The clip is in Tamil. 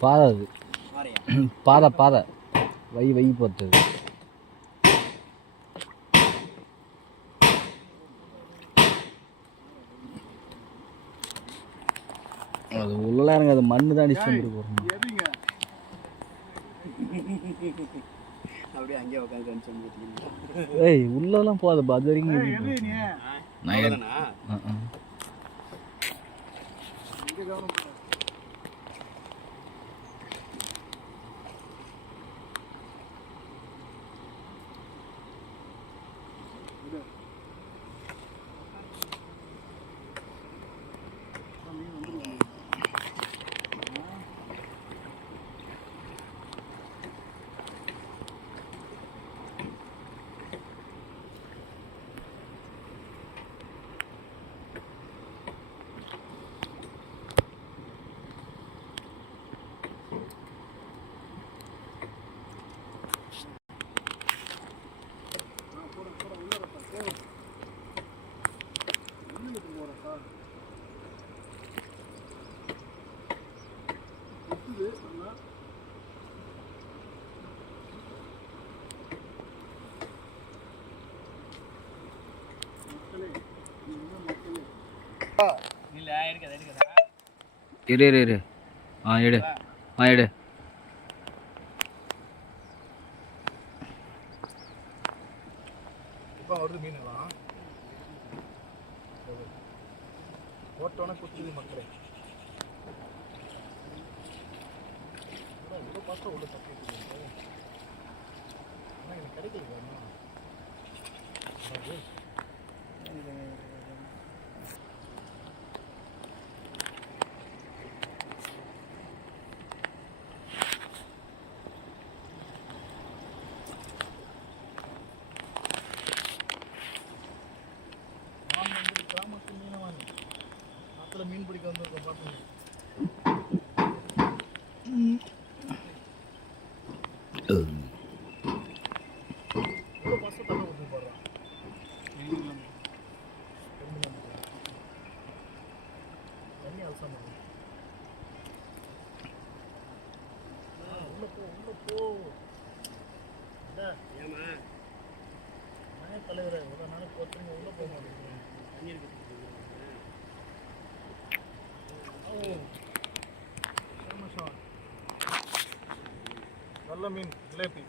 பாதை அது பாதை பாதை வை போட்டது அது உள்ள எனக்கு அது மண்ணு தான் அடிச்சு வந்துருக்கு அப்படியே அங்கேயே உட்காந்து ஏய் உள்ளலாம் போகாது அது வரைக்கும் இரு எடு எடு இப்போ வருது மீனெல்லாம் போட்டோன்னே குடிச்சுது மக்களே இவ்வளோ பார்த்தா உள்ள தப்பி ஆனால் எனக்கு கிடைக்கல கிராமத்து மீனவாங்க ஆற்றுல மீன் பிடிக்க வந்துருக்கோம் பார்த்துங்க எவ்வளோ பசங்க தண்ணி ஊற்றி போடுறான் தண்ணி அலசாம உள்ள போ ஏமா நான் தலைவரை ஒரு நாளைக்கு போட்டுருங்க உள்ள போக மாட்டேங்கிறேன் நல்ல மீன் ஜிலேபி